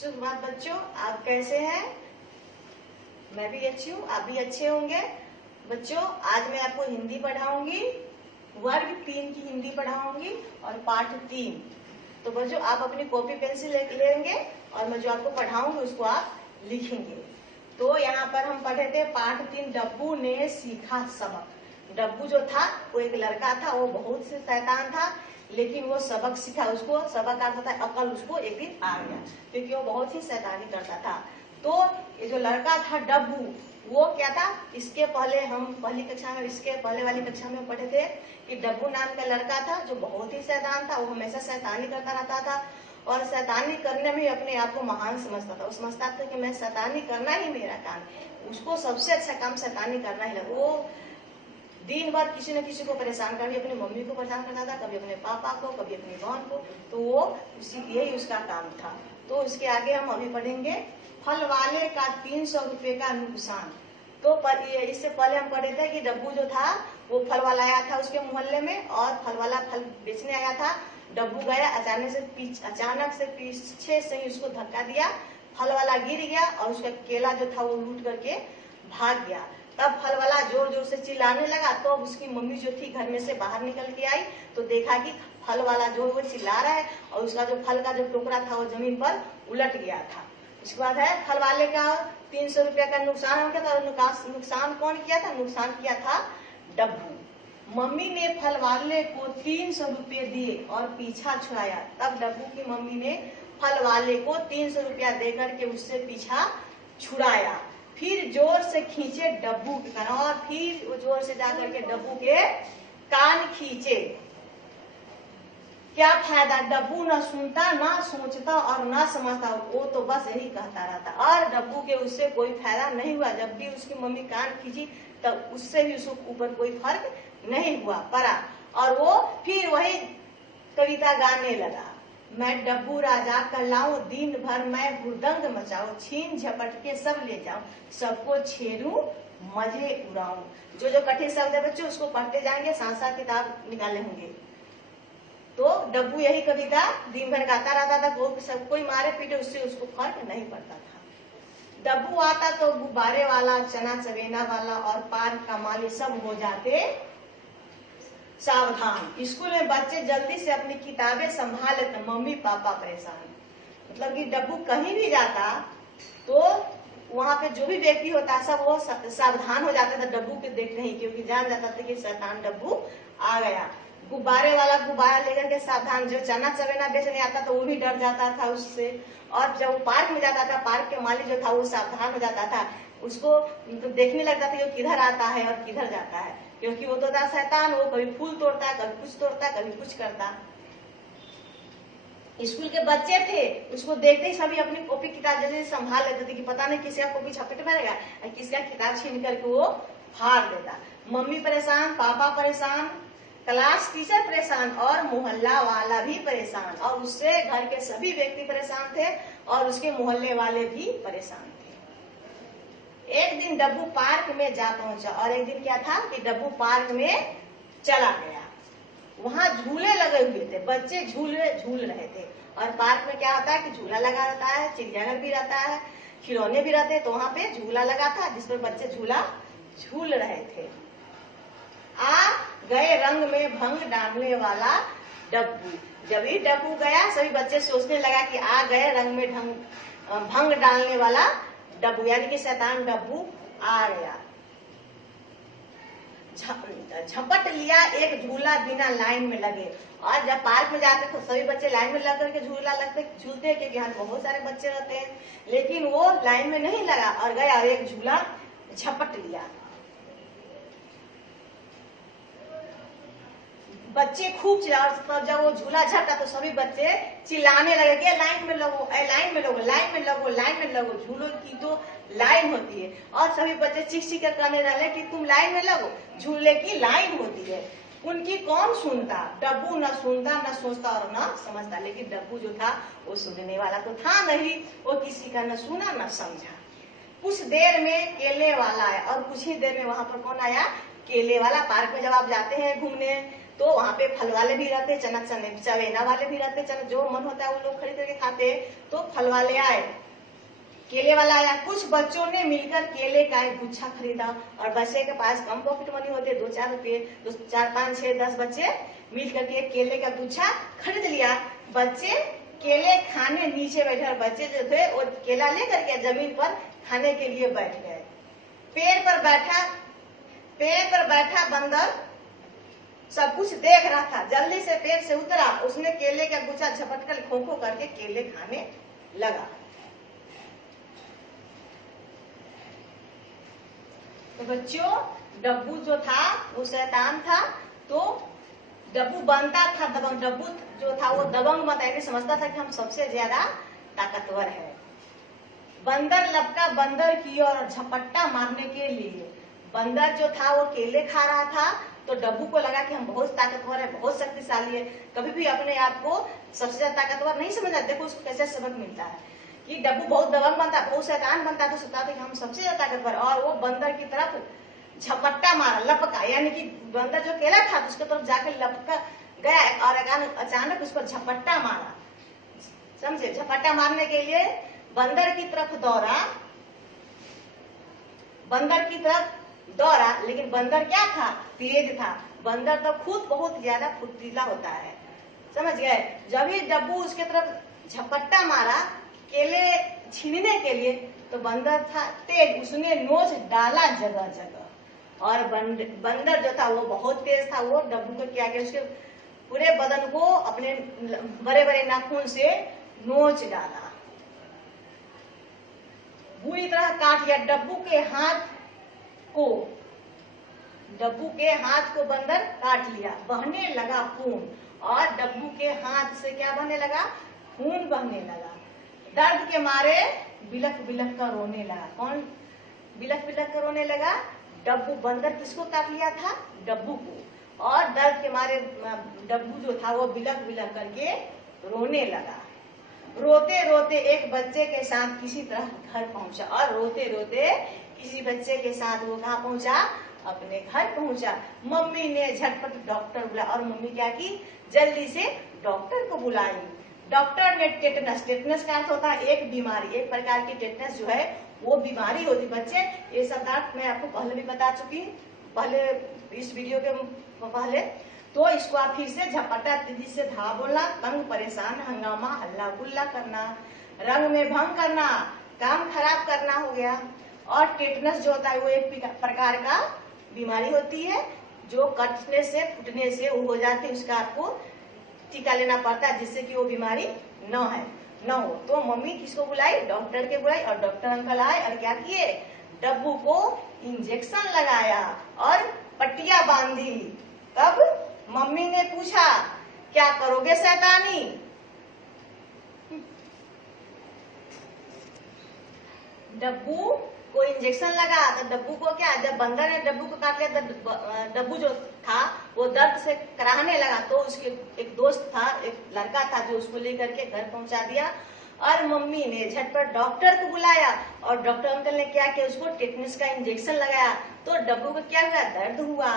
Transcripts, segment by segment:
सुप्रभात बच्चों, आप कैसे हैं? मैं भी अच्छी हूँ, आप भी अच्छे होंगे। बच्चों, आज मैं आपको हिंदी पढ़ाऊंगी, वर्ग 3 की हिंदी पढ़ाऊंगी और पाठ 3। तो बच्चों, आप अपनी कॉपी पेंसिल लेंगे और मैं जो आपको पढ़ाऊंगी उसको आप लिखेंगे। तो यहाँ पर हम पढ़े थे पाठ 3, डब्बू ने सीखा सबक। डब्बू जो था वो एक लड़का था, वो बहुत से शैतान था, लेकिन वो सबक सीखा। उसको सबक आता था, अकल उसको एक दिन आ गया, क्योंकि वो बहुत ही शैतानी करता था। तो ये जो लड़का था डब्बू, वो क्या था, इसके पहले हम पहली कक्षा में, इसके पहले वाली कक्षा में पढ़े थे कि डब्बू नाम का लड़का था जो बहुत ही शैतान था। वो हमेशा शैतानी करता रहता था और शैतानी करने में अपने आप को महान समझता था। वो समझता था कि मैं शैतानी करना ही मेरा काम, उसको सबसे अच्छा काम शैतानी करना ही लगा। वो दिन भर किसी न किसी को परेशान कर, कभी अपनी मम्मी को परेशान करता था, कभी अपने पापा को, कभी अपनी बहन को। तो वो यही उसका काम था। तो इसके आगे हम अभी पढ़ेंगे फल वाले का 300 रुपए का नुकसान। तो इससे पहले हम पढ़े थे कि डब्बू जो था वो फल वाला आया था उसके मोहल्ले में और फल वाला फल बेचने आया था। डब्बू गया, अचानक से पीछे से ही उसको धक्का दिया, फल वाला गिर गया और उसका केला जो था वो लूट करके भाग गया। तब फल वाला जोर जोर से चिल्लाने लगा। तो उसकी मम्मी जो थी घर में से बाहर निकल के आई तो देखा कि फल वाला जो वो चिल्ला रहा है और उसका जो फल का जो टुकड़ा था वो जमीन पर उलट गया था। उसके बाद है फल वाले का 300 रुपया का नुकसान हो गया था। नुकसान कौन किया था? नुकसान किया था डब्बू। मम्मी ने फल वाले को 300 रुपये दिए और पीछा छुड़ाया। तब डब्बू की मम्मी ने फल वाले को 300 रुपया देकर के उससे पीछा छुड़ाया। फिर जोर से खींचे डब्बू के कान और फिर वो जोर से जाकर के डब्बू के कान खींचे। क्या फायदा? डब्बू न सुनता, ना सोचता और ना समझता, वो तो बस यही कहता रहता और डब्बू के उससे कोई फायदा नहीं हुआ। जब भी उसकी मम्मी कान खींची तब उससे भी उसको ऊपर कोई फर्क नहीं हुआ पड़ा और वो फिर वही कविता गाने लगा। मैं डब्बू राजा कहलाऊं, दिन भर मैं हुड़दंग मचाऊं, छीन झपट के सब ले जाऊं, सबको छेड़ूं मजे उड़ाऊं। जो कठिन शब्द है बच्चों उसको पढ़ते जाएंगे, साथ साथ किताब निकाले होंगे। तो डब्बू यही कविता दिन भर गाता रहता था। सब कोई मारे पीटे उससे उसको फर्क नहीं पड़ता था। डब्बू आता तो गुब्बारे वाला, चना चबेना वाला और पान का माली सब हो जाते सावधान। स्कूल में बच्चे जल्दी से अपनी किताबें संभाल लेते, मम्मी पापा परेशान। मतलब कि डब्बू कहीं भी जाता तो वहां पे जो भी व्यक्ति होता है सब वो सावधान हो जाता था डब्बू के देखते ही, क्योंकि जान जाता था कि शैतान डब्बू आ गया। गुब्बारे वाला गुब्बारा लेकर के सावधान, जो चना चबेना बेचने आता था वो भी डर जाता था उससे। और जब वो पार्क में जाता था, पार्क के मालिक जो था वो सावधान हो जाता था, उसको तो देखने लगता था कि किधर आता है और किधर जाता है, क्योंकि वो तो था शैतान। वो कभी फूल तोड़ता है, कभी कुछ तोड़ता है, कभी कुछ करता। स्कूल के बच्चे थे, उसको देखते ही सभी अपनी कॉपी किताब जैसे संभाल लेते थे कि पता नहीं किसका कॉपी झपट मारेगा और किसका किताब छीन करके वो फाड़ देता। मम्मी परेशान, पापा परेशान, क्लास टीचर परेशान और मोहल्ला वाला भी परेशान, और उससे घर के सभी व्यक्ति परेशान थे और उसके मोहल्ले वाले भी परेशान थे। एक दिन डब्बू पार्क में जा पहुंचा और एक दिन क्या था कि डब्बू पार्क में चला गया। वहां झूले लगे हुए थे, बच्चे झूल रहे थे। और पार्क में क्या होता है कि झूला लगा रहता है, चिड़ियाघर भी रहता है, खिलौने भी रहते हैं। तो वहां पे झूला लगा था जिस पर बच्चे झूला झूल रहे थे। आ गए रंग में भंग डालने वाला डब्बू। जब ही डब्बू गया सभी बच्चे सोचने लगा कि आ गए रंग में भंग डालने वाला डब्बू, यानी कि शैतान डब्बू आ गया। झपट लिया एक झूला बिना लाइन में लगे। और जब पार्क में जाते तो सभी बच्चे लाइन में लग करके झूला झूलते, क्योंकि यहाँ बहुत सारे बच्चे रहते हैं, लेकिन वो लाइन में नहीं लगा और गया और एक झूला झपट लिया। बच्चे खूब चिल्लाए। जब वो झूला झपटा तो सभी बच्चे चिल्लाने लगे कि लाइन में लगो, लाइन में लगो, लाइन में लगो, लाइन में लगो। झूलों की तो लाइन होती है और सभी बच्चे चीख चीख कर कहने लगे कि तुम लाइन में लगो, झूले की लाइन होती है। उनकी कौन सुनता? डब्बू न सुनता, न सोचता और न समझता। लेकिन डब्बू जो था वो सुनने वाला तो था नहीं, वो किसी का न सुना न समझा। कुछ देर में केले वाला आया और कुछ ही देर में वहां पर कौन आया? केले वाला। पार्क में जब आप जाते हैं घूमने तो वहाँ पे फल वाले भी रहते, चना चवेना वाले भी रहते, चना जो मन होता है वो लोग खरीद करके खाते। तो फल वाले आए, केले वाला आया, कुछ बच्चों ने मिलकर केले का एक गुच्छा खरीदा। और बच्चे के पास कम पॉकेट मनी होते, 2-4 रुपये, तो 4, 5, 6, 10 बच्चे मिलकर के केले का गुच्छा खरीद लिया। बच्चे केले खाने नीचे बैठे, बच्चे जो थे वो केला लेकर के जमीन पर खाने के लिए बैठ गए। पेड़ पर बैठा बंदर सब कुछ देख रहा था, जल्दी से पेड़ से उतरा, उसने केले का गुच्छा झपटकर खो करके केले खाने लगा। तो बच्चों, डब्बू जो था वो शैतान था, तो डब्बू बनता था दबंग। डब्बू जो था वो दबंग बताने समझता था कि हम सबसे ज्यादा ताकतवर है। बंदर लपका बंदर की और झपट्टा मारने के लिए। बंदर जो था वो केले खा रहा था, तो डब्बू को लगा कि हम बहुत ताकतवर है, बहुत शक्तिशाली है। कभी भी अपने आप को सबसे ज्यादा ताकतवर नहीं समझना। देखो उसको कैसे सबक मिलता है कि डब्बू बहुत दबंग बनता, बहुत शैतान बनता, तो सोचता था कि हम सबसे ज्यादा ताकतवर। और वो बंदर की तरफ झपट्टा मारा, लपका, यानी कि बंदर जो केला था उसके तरफ जाकर लपका गया और अचानक उस पर झपट्टा मारा। समझे? झपट्टा मारने के लिए बंदर की तरफ दौड़ा, लेकिन बंदर क्या था? तेज था। बंदर तो खुद बहुत ज्यादा फुर्तीला होता है, समझ गए? जब ही डब्बू उसके तरफ झपट्टा मारा केले छीनने के लिए, तो बंदर था तेज, उसने नोच डाला जगह जगह। और बंदर जो था वो बहुत तेज था, वो डब्बू को क्या किया, उसके पूरे बदन को अपने बड़े बड़े नाखून से नोच डाला, बुरी तरह काट लिया। डब्बू के हाथ को बंदर काट लिया, बहने लगा खून। और डब्बू के हाथ से क्या बहने लगा? खून बहने लगा। दर्द के मारे बिलख बिलख कर रोने लगा। कौन बिलख बिलख कर रोने लगा? डब्बू। बंदर किसको काट लिया था? डब्बू को। और दर्द के मारे डब्बू जो था वो बिलख बिलख करके रोने लगा। रोते रोते एक बच्चे के साथ किसी तरह घर पहुंचा। और रोते रोते किसी बच्चे के साथ वो कहाँ पहुंचा? अपने घर पहुंचा। मम्मी ने झटपट डॉक्टर बुलाया। और मम्मी क्या की? जल्दी से डॉक्टर को बुलाई। डॉक्टर ने टेटनस का अर्थ होता है एक बीमारी, एक प्रकार की टेटनस जो है वो बीमारी होती। बच्चे ये शब्दार्थ मैं आपको पहले भी बता चुकी, पहले इस वीडियो के पहले। तो इसको आप फिर से झपटा, तेजी से धा बोलना, तंग परेशान, हंगामा, हल्ला गुल्ला करना, रंग में भंग करना, काम खराब करना हो गया। और टेटनस जो होता है वो एक प्रकार का बीमारी होती है जो कटने से फुटने से वो हो जाती है, उसका आपको टीका लेना पड़ता है जिससे कि वो बीमारी न हो। तो मम्मी किसको बुलाई? डॉक्टर के बुलाई। और डॉक्टर अंकल आए और क्या किए? डब्बू को इंजेक्शन लगाया और पट्टियां बांधी। तब मम्मी ने पूछा, क्या करोगे शैतानी? डब्बू को इंजेक्शन लगा तो डब्बू को क्या, जब बंदर ने डब्बू को काट लिया तो डब्बू जो था वो दर्द से कराहने लगा। तो उसके एक दोस्त था, एक लड़का था जो उसको लेकर के घर पहुंचा दिया। और मम्मी ने झटपट डॉक्टर को बुलाया और डॉक्टर अंकल ने क्या किया? उसको टेटनस का इंजेक्शन लगाया। तो डब्बू को क्या हुआ? दर्द हुआ।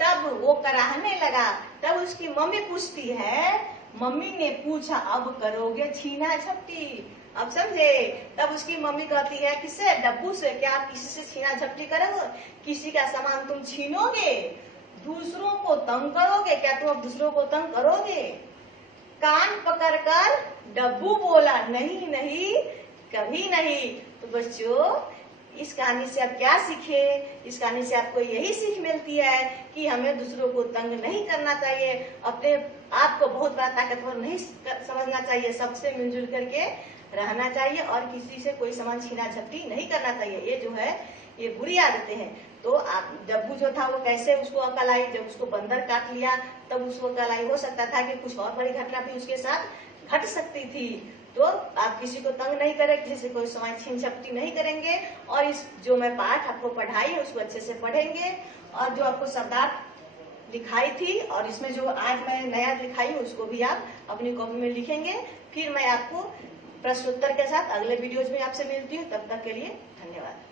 तब वो कराहने लगा। तब उसकी मम्मी पूछती है, मम्मी ने पूछा अब करोगे छीना झपटी? अब समझे? तब उसकी मम्मी कहती है, किससे? डब्बू से। क्या आप किसी से छीना झपटी करोगे? किसी का सामान तुम छीनोगे? दूसरों को तंग करोगे? क्या तुम अब दूसरों को तंग करोगे? कान पकड़कर डब्बू बोला, नहीं नहीं, कभी नहीं। तो बच्चों, इस कहानी से आप क्या सीखे? इस कहानी से आपको यही सीख मिलती है कि हमें दूसरों को तंग नहीं करना चाहिए, अपने आप को बहुत बड़ा ताकतवर नहीं समझना चाहिए, सबसे मिलजुल करके रहना चाहिए और किसी से कोई सामान छीना झपटी नहीं करना चाहिए। ये जो है ये बुरी आदतें हैं। तो डब्बू जो था वो कैसे उसको अकल आई? जब उसको बंदर काट लिया तब उसको अकल आई। हो सकता था कि कुछ और बड़ी घटना भी उसके साथ घट सकती थी। तो आप किसी को तंग नहीं करें, किसी से कोई सामान छीन झपटी नहीं करेंगे। और इस जो मैं पाठ आपको पढ़ाई है उसको अच्छे से पढ़ेंगे। और जो आपको शब्दार्थ लिखाई थी और इसमें जो आज मैं नया लिखाई हूँ उसको भी आप अपनी कॉपी में लिखेंगे। फिर मैं आपको प्रश्नोत्तर के साथ अगले वीडियोज में आपसे मिलती हूँ। तब तक के लिए धन्यवाद।